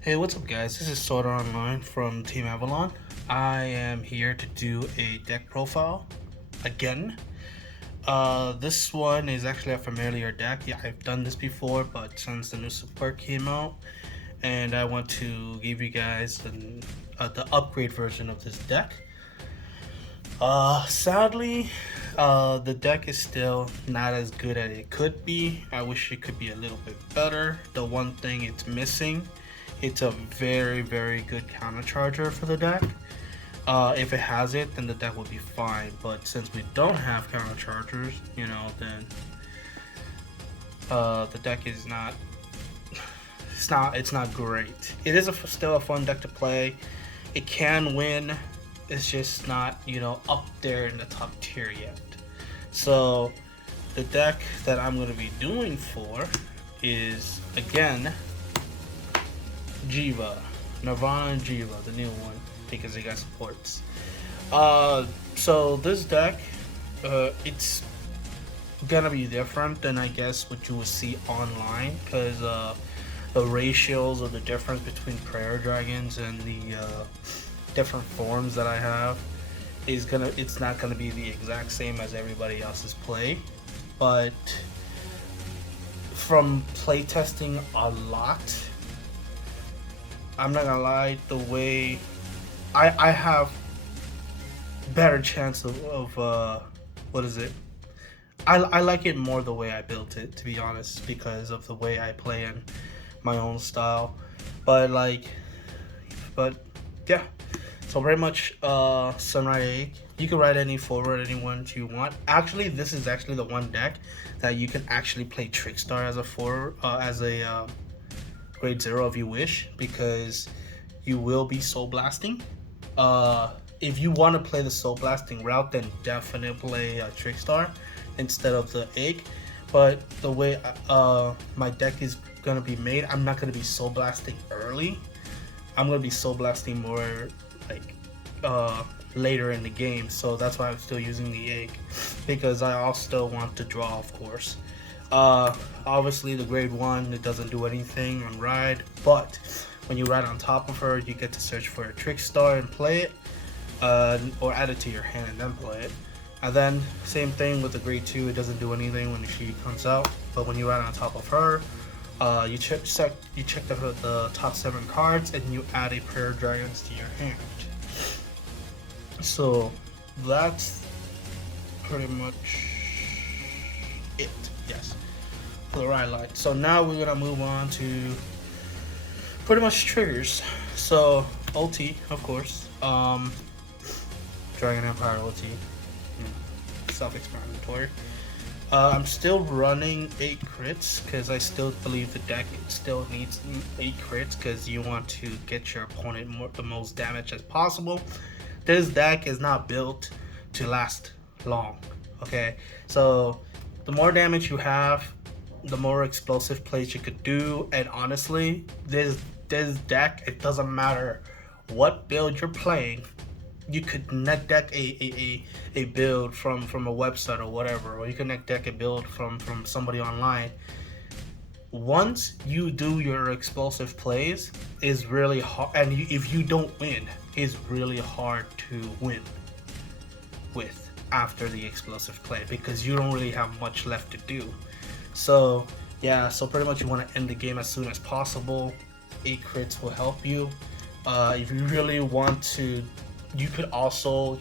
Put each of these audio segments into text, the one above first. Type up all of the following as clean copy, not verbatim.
Hey, what's up, guys? This is Soda Online from Team Avalon. I am here to do a deck profile again. This one is actually a familiar deck. Yeah, I've done this before, but since the new support came out, and I want to give you guys the upgrade version of this deck. Sadly, the deck is still not as good as it could be. I wish it could be a little bit better. The one thing it's missing, it's a very, very good counter charger for the deck. If it has it, then the deck will be fine. But since we don't have counter chargers, then the deck is not. It's not great. It is still a fun deck to play. It can win. It's just not up there in the top tier yet. So the deck that I'm going to be doing for is again Jheva, Nirvana and Jheva, the new one, because it got supports. So this deck, it's gonna be different than I guess what you would see online, because the ratios of the difference between prayer dragons and the different forms that I have it's not gonna be the exact same as everybody else's play, but from playtesting a lot, I'm not gonna lie, the way I have better chance of what is it? I like it more the way I built it, to be honest, because of the way I play and my own style. But but yeah. So pretty much Sunrise Egg. You can ride any forward, anyone you want. Actually, this is actually the one deck that you can actually play Trickstar as a grade 0 if you wish, because you will be soul blasting. If you want to play the soul blasting route, then definitely play Trickstar instead of the egg. But the way my deck is gonna be made, I'm not gonna be soul blasting early. I'm gonna be soul blasting more like later in the game. So that's why I'm still using the egg, because I also still want to draw, of course. Obviously the grade 1, it doesn't do anything on ride, but when you ride on top of her, you get to search for a Trickstar and play it, or add it to your hand and then play it. And then same thing with the grade 2, it doesn't do anything when she comes out, but when you ride on top of her, you check the top 7 cards and you add a pair of dragons to your hand. So that's pretty much it. Yes, for the ride light. So now we're gonna move on to pretty much triggers. So OT, of course. Dragon Empire OT. Self-explanatory. I'm still running 8 crits because I still believe the deck still needs 8 crits, because you want to get your opponent the most damage as possible. This deck is not built to last long. Okay, so the more damage you have, the more explosive plays you could do. And honestly, this deck, it doesn't matter what build you're playing, you could net deck a build from a website or whatever, or you can net deck a build from somebody online. Once you do your explosive plays, is really hard, and if you don't win, it's really hard to win with after the explosive play, because you don't really have much left to do. So yeah, so pretty much you want to end the game as soon as possible. 8 crits will help you. If you really want to, you could also,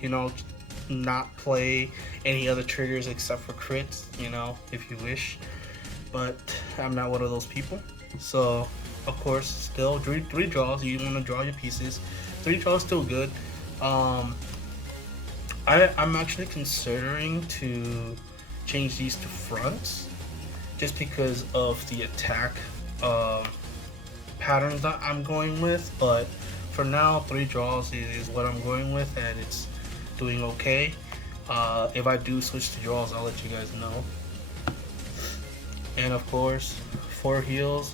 not play any other triggers except for crits, if you wish. But I'm not one of those people. So, of course, still three draws. You want to draw your pieces. 3 draws still good. I'm actually considering to change these to fronts, just because of the attack patterns that I'm going with. But for now, 3 draws is what I'm going with, and it's doing okay. If I do switch to draws, I'll let you guys know. And of course, 4 heals,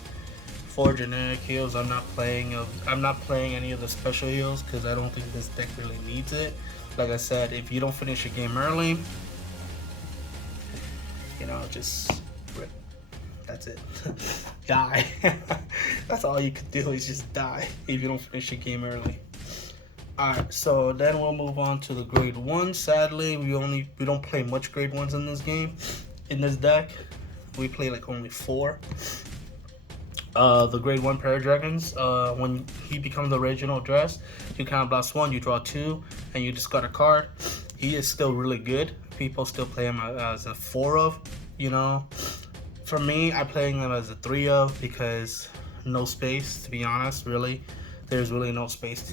4 generic heals. I'm not playing any of the special heals, because I don't think this deck really needs it. Like I said, if you don't finish your game early, just rip. That's it. Die. That's all you could do is just die if you don't finish your game early. Alright, so then we'll move on to the grade 1. Sadly, we don't play much grade 1s in this game. In this deck, we play like only 4. The grade 1 Paradragons, when he becomes the original dress, you count blast 1, you draw 2, and you discard a card. He is still really good. People still play him as a 4 of, you know. For me, I play him as a 3 of because no space, to be honest, really. There's really no space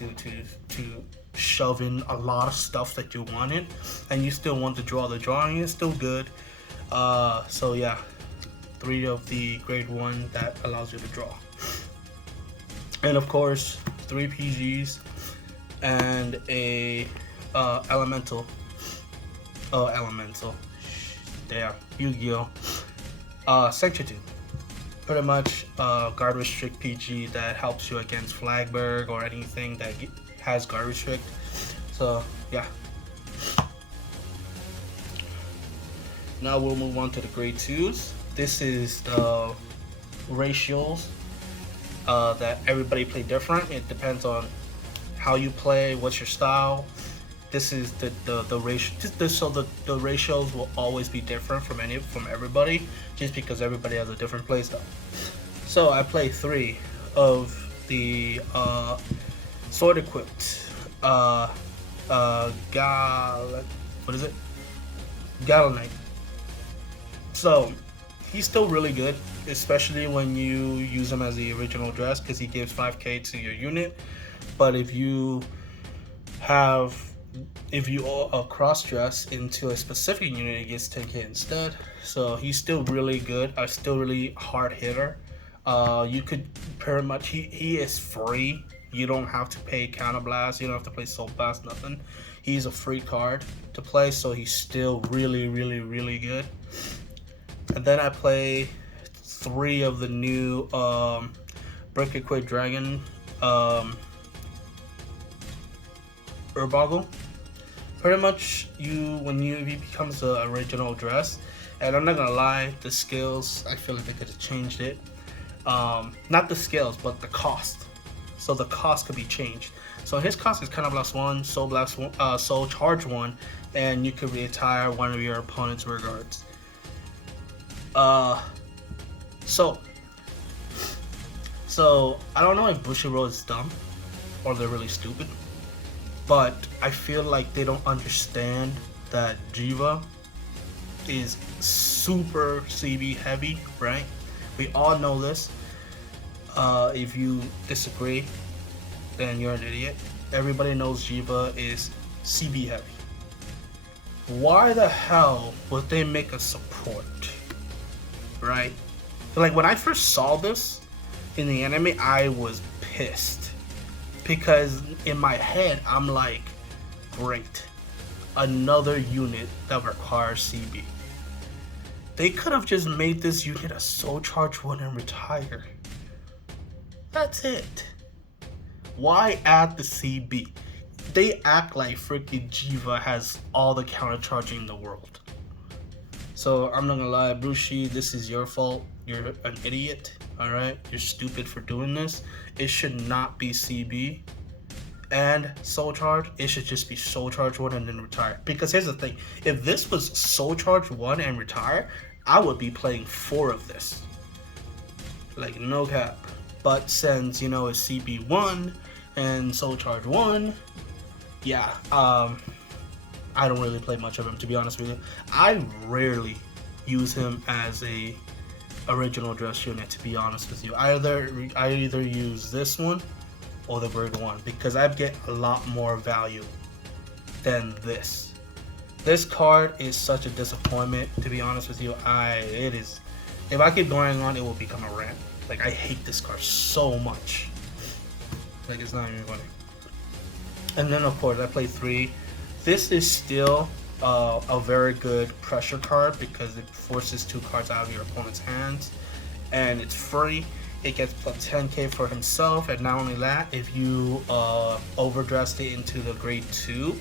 to shove in a lot of stuff that you wanted, and you still want to draw. The drawing is still good. So yeah, 3 of the grade 1 that allows you to draw. And of course, 3 PGs and a elemental. Oh, elemental. There, Yu-Gi-Oh! Sanctitude. Pretty much guard restrict PG that helps you against Flagberg or anything that has guard restrict. So yeah. Now we'll move on to the grade 2s. This is the ratios that everybody play different. It depends on how you play, what's your style. This is the ratio. So the ratios will always be different from everybody, just because everybody has a different play style. So I play 3 of the sword equipped what is it? Galanite. So he's still really good, especially when you use him as the original dress, because he gives 5k to your unit. But if you cross dress into a specific unit, it gets 10k instead. So he's still really good. Still really hard hitter. You could pretty much, he is free. You don't have to pay Counterblast. You don't have to play Soul Blast, nothing. He's a free card to play, so he's still really, really, really good. And then I play 3 of the new Brick Equipped Dragon Urbogle. Pretty much, when he becomes the original dress, and I'm not gonna lie, the skills, I feel like they could have changed it. Not the skills, but the cost. So the cost could be changed. So his cost is Counterblast 1, Soul Blast 1, Soul Charge 1, and you could retire one of your opponent's rear guards. So I don't know if Bushiroad is dumb or they're really stupid, but I feel like they don't understand that Jheva is super CB heavy, right? We all know this. If you disagree, then you're an idiot. Everybody knows Jheva is CB heavy. Why the hell would they make a support? Right? Like, when I first saw this in the anime, I was pissed. Because in my head, I'm like, great. Another unit that requires CB. They could have just made this unit a Soul Charge 1 and retire. That's it. Why add the CB? They act like freaking Jheva has all the counter charging in the world. So I'm not gonna lie, Brushi, this is your fault. You're an idiot, alright? You're stupid for doing this. It should not be CB and Soul Charge. It should just be Soul Charge 1 and then retire. Because here's the thing, if this was Soul Charge 1 and retire, I would be playing 4 of this. Like, no cap. But since, you know, it's CB1 and Soul Charge 1, yeah, I don't really play much of him, to be honest with you. I rarely use him as a original dress unit, to be honest with you. I either use this one or the grade 1, because I get a lot more value than this. This card is such a disappointment, to be honest with you. It is. If I keep going on, it will become a rant. Like, I hate this card so much. Like, it's not even funny. And then, of course, I play 3. This is still a very good pressure card because it forces 2 cards out of your opponent's hands. And it's free. It gets plus 10k for himself. And not only that, if you overdressed it into the grade 2,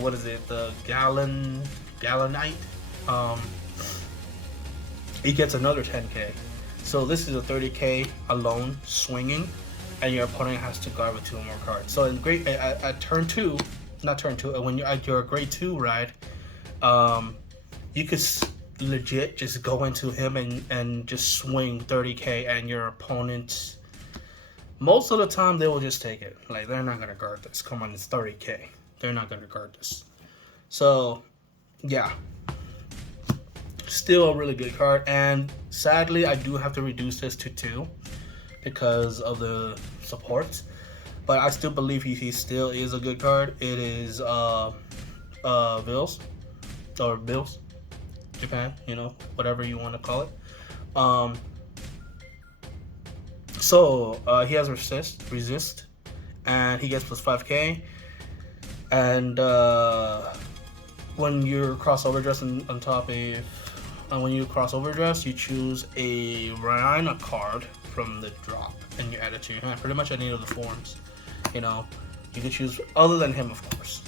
what is it? The Galanite. he gets another 10k. So this is a 30k alone swinging, and your opponent has to guard with 2 more cards. So in grade at turn 2, not turn 2, when you're at your grade 2 ride, you could legit just go into him and just swing 30k, and your opponent, most of the time they will just take it. Like, they're not gonna guard this. Come on, it's 30k. They're not gonna guard this. So yeah, still a really good card, and sadly I do have to reduce this to 2 because of the supports, but I still believe he still is a good card. It is Bills or Bills Japan, you know, whatever you want to call it. So he has resist, and he gets plus 5k, and when you're cross overdress on top of when you cross overdress, you choose a Rhina card from the drop and you add it to your hand. Pretty much any of the forms, you know, you can choose other than him, of course.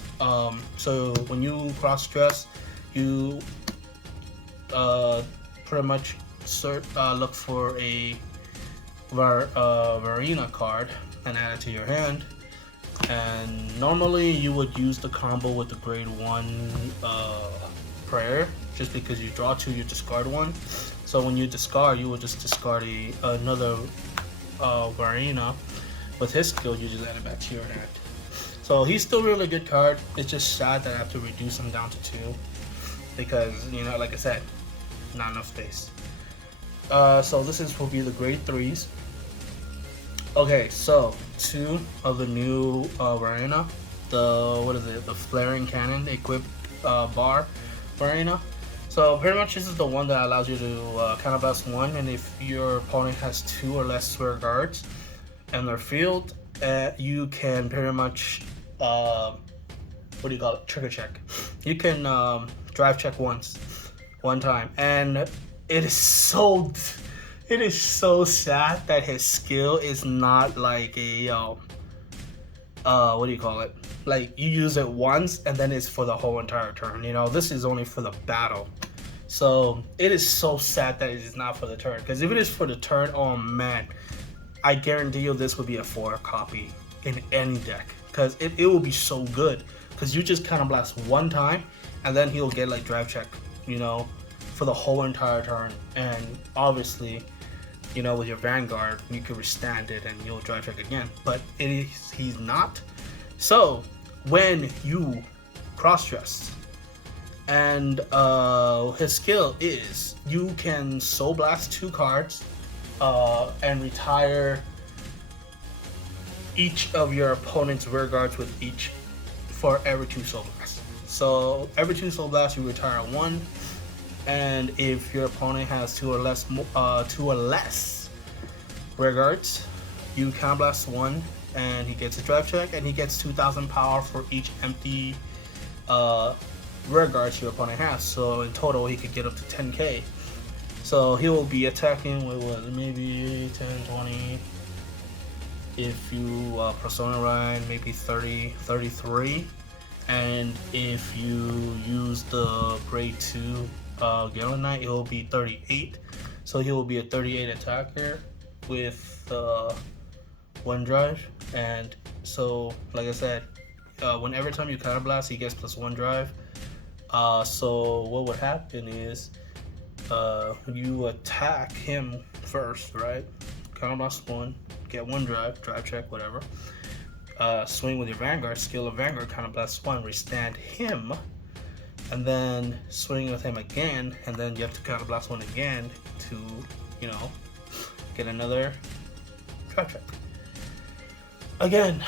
So when you cross dress, you pretty much look for a Varina card and add it to your hand. And normally you would use the combo with the grade 1 prayer, just because you draw 2, you discard 1. So when you discard, you will just discard another Varina. With his skill, you just add it back to your hand. So he's still a really good card. It's just sad that I have to reduce him down to 2 because, you know, like I said, not enough space. So this will be the grade 3s. Okay, so 2 of the new Varina, the flaring cannon equipped bar Varina. So pretty much this is the one that allows you to counterblast 1, and if your opponent has 2 or less square guards in their field, you can pretty much trigger check. You can drive check one time, and it is so sad that his skill is not like a like you use it once and then it's for the whole entire turn. You know, this is only for the battle. So it is so sad that it is not for the turn, because if it is for the turn, oh man, I guarantee you this would be a 4 copy in any deck, because it will be so good, because you just kind of blast one time and then he'll get like drive check, you know, for the whole entire turn. And obviously, you know, with your Vanguard, you can withstand it and you'll drive check again. But he's not. So when you cross dress, and his skill is you can soul blast 2 cards and retire each of your opponent's rear guards with each for every 2 soul blasts. So every 2 soul blasts you retire 1. And if your opponent has 2 or less rear guards, you counterblast 1, and he gets a drive check, and he gets 2,000 power for each empty rear guards your opponent has. So in total, he could get up to 10k. So he will be attacking with what, maybe 10, 20. If you Persona Ride, maybe 30, 33. And if you use the grade 2 Galen Knight, it will be 38. So he will be a 38 attacker with 1 drive. And so, like I said, every time you counterblast, he gets plus 1 drive. So what would happen is you attack him first, right? Counterblast 1, get 1 drive check, whatever. Swing with your Vanguard, skill of Vanguard, counterblast 1, withstand him. And then swing with him again, and then you have to counterblast 1 again to, you know, get another drive check. Again,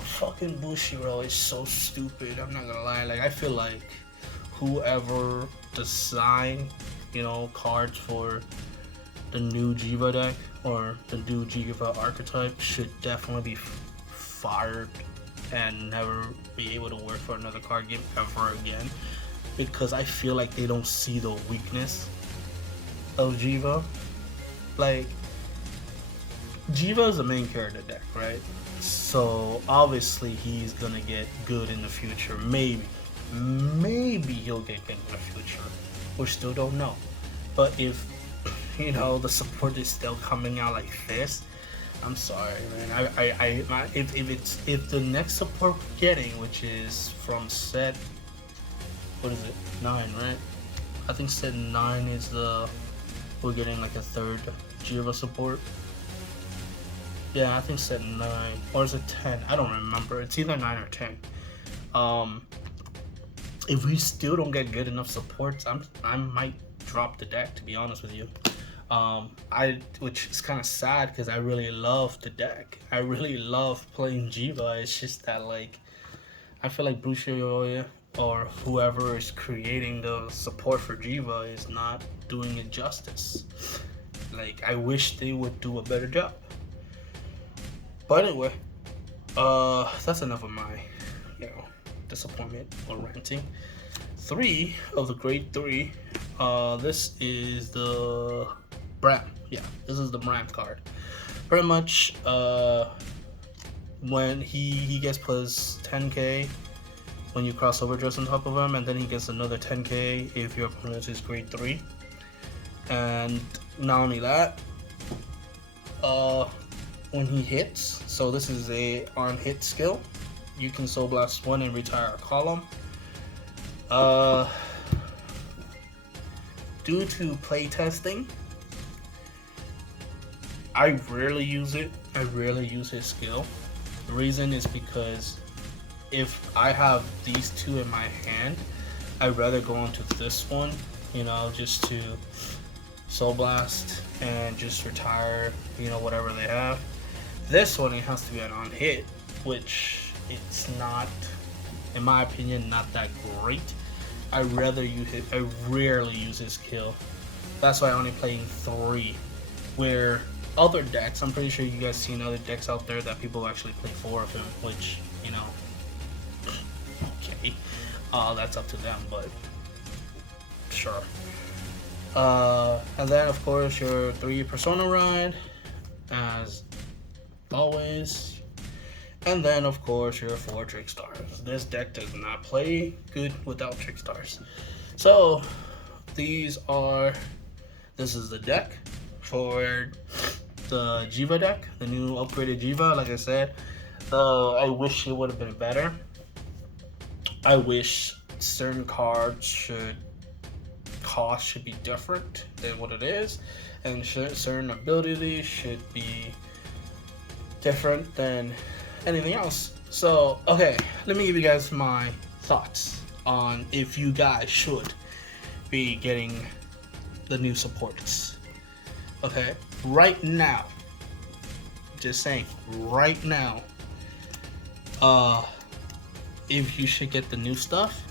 fucking Bushiro is so stupid. I'm not gonna lie. Like, I feel like whoever designed, you know, cards for the new Jheva deck or the new Jheva archetype should definitely be fired and never be able to work for another card game ever again, because I feel like they don't see the weakness of Jheva. Like, Jheva is the main character deck, right? So obviously he's gonna get good in the future. Maybe he'll get good in the future. We still don't know. But if the support is still coming out like this, I'm sorry, man. If the next support we're getting, which is from set, what is it, 9, right? I think set 9 is we're getting like a third Jheva support. Yeah, I think set 9, or is it 10? I don't remember. It's either 9 or 10. If we still don't get good enough supports, I might drop the deck, to be honest with you. Which is kind of sad because I really love the deck. I really love playing Jheva. It's just that, like, I feel like Bushiroya or whoever is creating the support for Jheva is not doing it justice. Like, I wish they would do a better job. But anyway, that's enough of my, disappointment or ranting. 3 of the grade 3. This is the Bram. Yeah, this is the Bram card. Pretty much, when he gets plus 10k when you cross overdress on top of him, and then he gets another 10k if your opponent is grade 3. And not only that, when he hits, so this is a on hit skill, you can Soul Blast 1 and retire a column. Due to playtesting, I rarely use it. I rarely use his skill. The reason is because if I have these 2 in my hand, I'd rather go on to this one, just to Soul Blast and just retire, whatever they have. This one, it has to be an on hit, which it's not, in my opinion, not that great. I rarely use his skill. That's why I only playing 3. Where other decks, I'm pretty sure you guys seen other decks out there that people actually play 4 of him, which, okay, that's up to them, but sure. And then of course your 3 Persona Ride, as always. And then of course your 4 Trick Stars. This deck does not play good without Trick Stars. So this is the deck for the Jheva deck, the new upgraded Jheva. Like I said, I wish it would have been better. I wish certain cards cost should be different than what it is, and certain abilities should be different than anything else. So, okay, let me give you guys my thoughts on if you guys should be getting the new supports. Okay, right now, just saying, right now, if you should get the new stuff,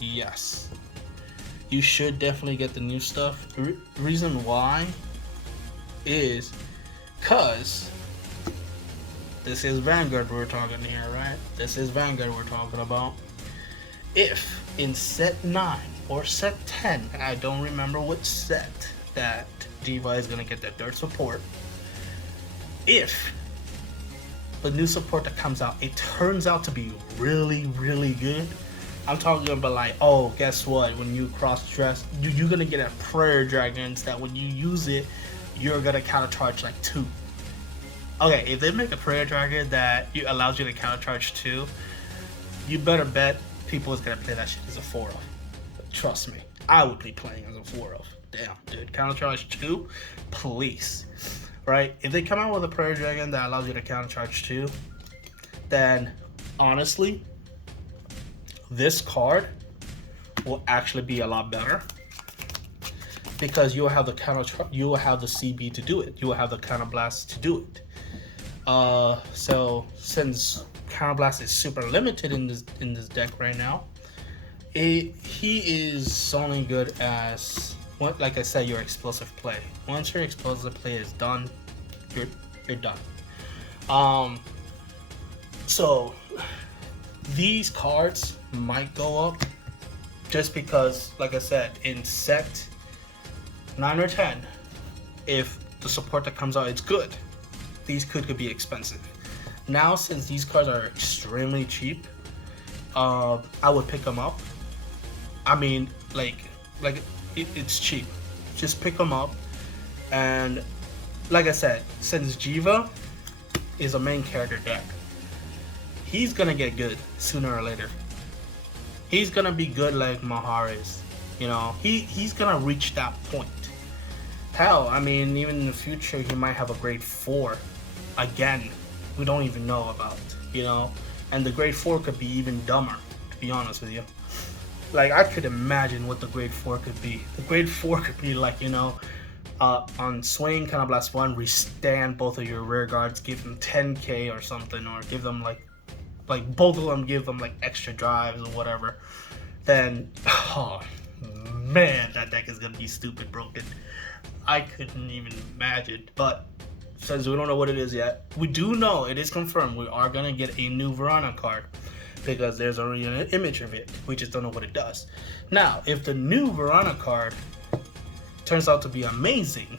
yes, you should definitely get the new stuff. Reason why is because this is Vanguard we're talking here, right? This is Vanguard we're talking about. If in set 9 or set 10, and I don't remember which set that Jheva is going to get that dirt support, if the new support that comes out, it turns out to be really, really good, I'm talking about like, oh, guess what? When you cross-dress, you're going to get a Prayer Dragons that when you use it, you're going to counter-charge like 2. Okay, if they make a Prayer Dragon that allows you to counter-charge 2, you better bet people is going to play that shit as a 4-of. Trust me, I would be playing as a 4-of. Damn, dude, counter-charge 2? Please. Right? If they come out with a Prayer Dragon that allows you to counter-charge 2, then honestly, this card will actually be a lot better because you will have the you will have the CB to do it. You will have the counter blast to do it. So since counter blast is super limited in this deck right now, he is only good as like I said, your explosive play. Once your explosive play is done, you're done. So these cards might go up just because, like I said, in set 9 or 10, if the support that comes out is good, these could be expensive. Now, since these cards are extremely cheap, I would pick them up. I mean, like it's cheap. Just pick them up, and like I said, since Jheva is a main character deck, he's gonna get good sooner or later. He's gonna be good like Mahar is. You know, he's gonna reach that point. Hell, I mean, even in the future, he might have a grade 4 again. We don't even know about, you know, and the grade 4 could be even dumber, to be honest with you. Like, I could imagine what the grade 4 could be. The grade 4 could be like, you know, on swing, kind of blast 1, restand both of your rear guards, give them 10k or something, or give them like both of them give them like extra drives or whatever. Then, oh man, that deck is gonna be stupid broken. I couldn't even imagine. But since we don't know what it is yet, we do know it is confirmed we are gonna get a new Verana card, because there's already an image of it. We just don't know what it does. Now, if the new Verana card turns out to be amazing,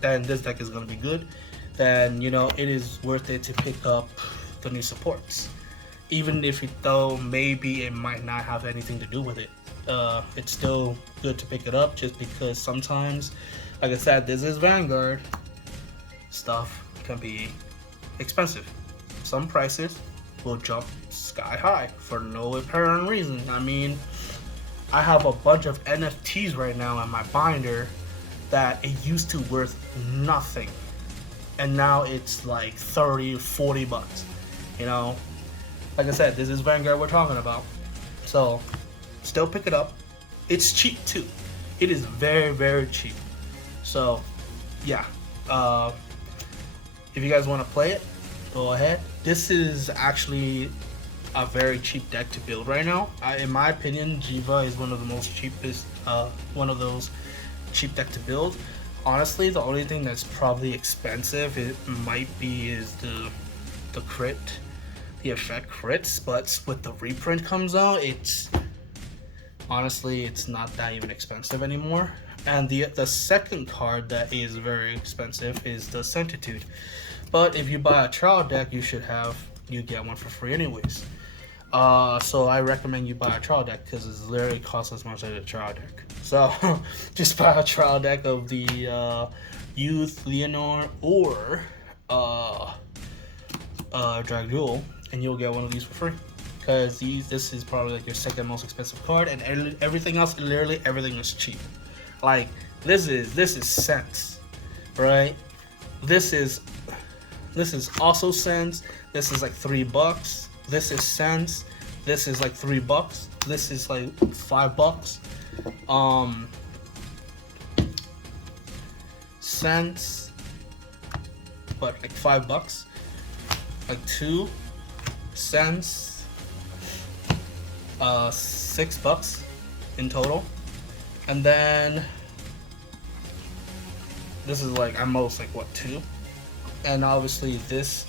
then this deck is going to be good. Then, you know, it is worth it to pick up the new supports. Even if though maybe it might not have anything to do with it. It's still good to pick it up, just because sometimes, like I said, this is Vanguard. Stuff can be expensive. Some prices will jump sky high for no apparent reason. I mean, I have a bunch of NFTs right now in my binder that it used to worth nothing, and now it's like 30, 40 bucks. You know, like I said, this is Vanguard we're talking about. So still pick it up. It's cheap too. It is very, very cheap. So yeah, if you guys want to play it, go ahead. This is actually a very cheap deck to build right now. In my opinion, Jheva is one of the most cheapest, one of those cheap deck to build. Honestly, the only thing that's probably expensive, it might be, is the crit, the effect crits. But with the reprint comes out, it's honestly, it's not that even expensive anymore. And the second card that is very expensive is the Centitude. But if you buy a trial deck, you get one for free anyways. So I recommend you buy a trial deck, because it literally costs as much as a trial deck. So just buy a trial deck of the Youth, Leonor, or Drag Duel, and you'll get one of these for free. Because this is probably like your second most expensive card, and everything else, literally everything is cheap. Like this is cents, right? This is also cents. This is like $3. This is cents. This is like $3. This is like $5. Cents, but like $5. Like 2 cents. $6 in total. And then this is like at most like what, 2? And obviously this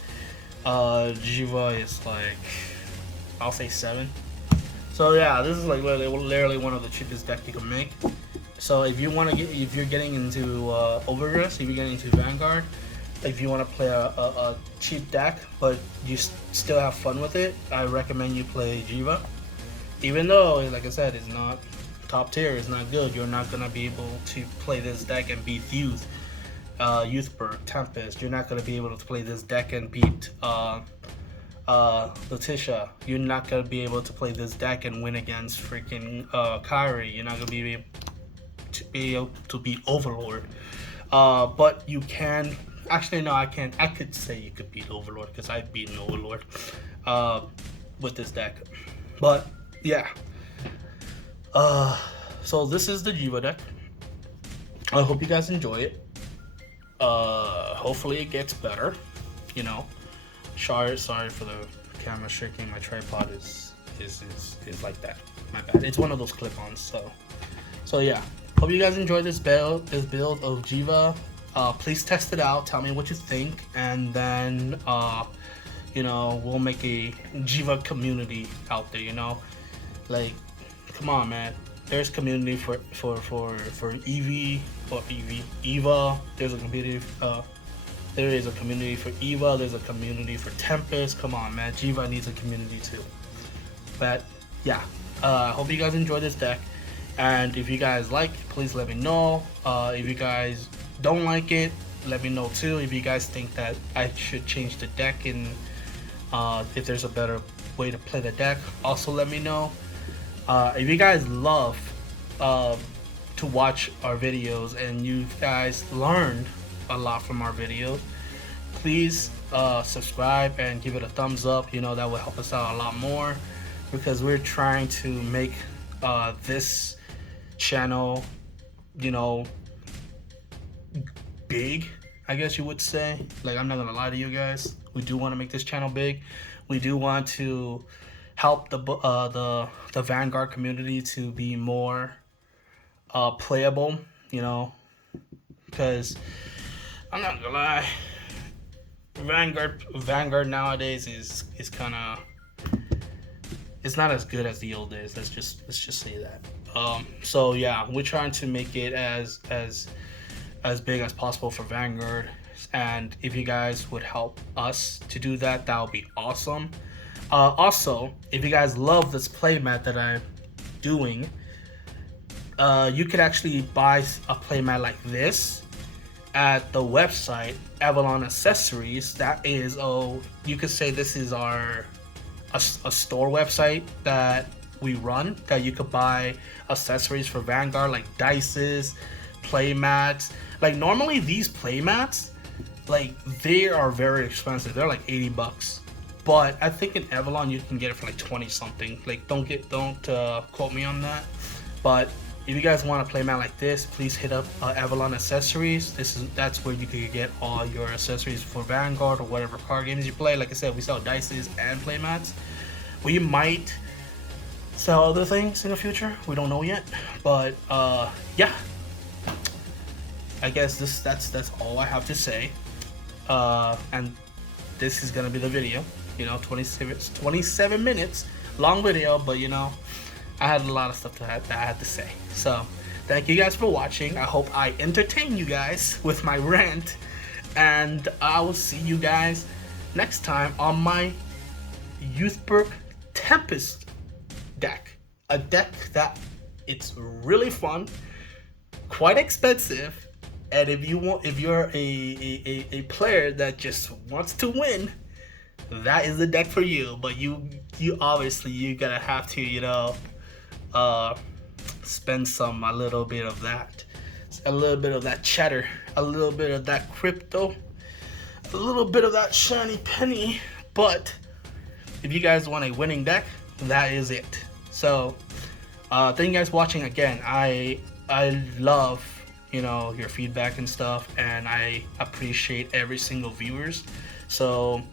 Jheva is like, I'll say 7. So yeah, this is like literally one of the cheapest deck you can make. So if you want to get, if you're getting into Overdress, if you're getting into Vanguard, if you want to play a cheap deck but you still have fun with it, I recommend you play Jheva. Even though, like I said, it's not top tier, it's not good, you're not gonna be able to play this deck and beat Youthberg, Tempest. You're not gonna be able to play this deck and beat Letitia. You're not gonna be able to play this deck and win against freaking Kyrie. You're not gonna be able to beat Overlord. But you can. Actually, no, I can't. I could say you could beat Overlord, because I've beaten Overlord with this deck. But yeah. So this is the Jheva deck. I hope you guys enjoy it. Hopefully it gets better. You know. Sorry for the camera shaking. My tripod is like that. My bad. It's one of those clip-ons. So yeah. Hope you guys enjoyed this build of Jheva. Please test it out. Tell me what you think, and then you know, we'll make a Jheva community out there. You know, like, come on, man. There's community for Eevee or Eva. There's a community. There is a community for Eva. There's a community for Tempest. Come on, man. Jheva needs a community too. But yeah, I hope you guys enjoy this deck. And if you guys like it, please let me know. If you guys don't like it, let me know too. If you guys think that I should change the deck and if there's a better way to play the deck, also let me know. If you guys love to watch our videos and you guys learned a lot from our videos, please subscribe and give it a thumbs up. You know, that will help us out a lot more, because we're trying to make this channel, you know, big, I guess you would say. Like, I'm not gonna lie to you guys, we do want to make this channel big. We do want to help the Vanguard community to be more playable, you know, because I'm not gonna lie, Vanguard nowadays is kind of, it's not as good as the old days. Let's just say that. So yeah, we're trying to make it as big as possible for Vanguard, and if you guys would help us to do that, that would be awesome. Also, if you guys love this playmat that I'm doing, you could actually buy a playmat like this at the website Avalon Accessories. That is, you could say this is a store website that we run, that you could buy accessories for Vanguard, like dices, playmats. Like, normally these playmats, like, they are very expensive. They're like $80, but I think in Avalon you can get it for like 20 something. Like, don't quote me on that, but if you guys want a playmat like this, please hit up Avalon Accessories. That's where you can get all your accessories for Vanguard or whatever card games you play. Like I said, we sell dices and playmats. We might sell other things in the future. We don't know yet, but yeah. I guess that's all I have to say. And this is gonna be the video. You know, 27 minutes long video, but you know, I had a lot of stuff that I had to say. So thank you guys for watching. I hope I entertain you guys with my rant, and I will see you guys next time on my Youthberg Tempest deck. A deck that it's really fun, quite expensive, and if you're a player that just wants to win, that is the deck for you. But you obviously, you gotta have to, you know, spend a little bit of that cheddar, a little bit of that crypto, a little bit of that shiny penny. But if you guys want a winning deck, that is it. So thank you guys for watching again. I love, you know, your feedback and stuff, and I appreciate every single viewers. So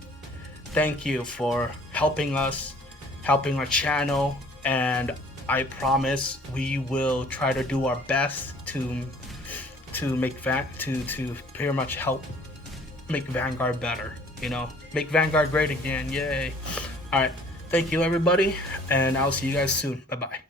thank you for helping us, helping our channel, and I promise we will try to do our best to make to pretty much help make Vanguard better. You know, make Vanguard great again. Yay! All right, thank you everybody, and I'll see you guys soon. Bye bye.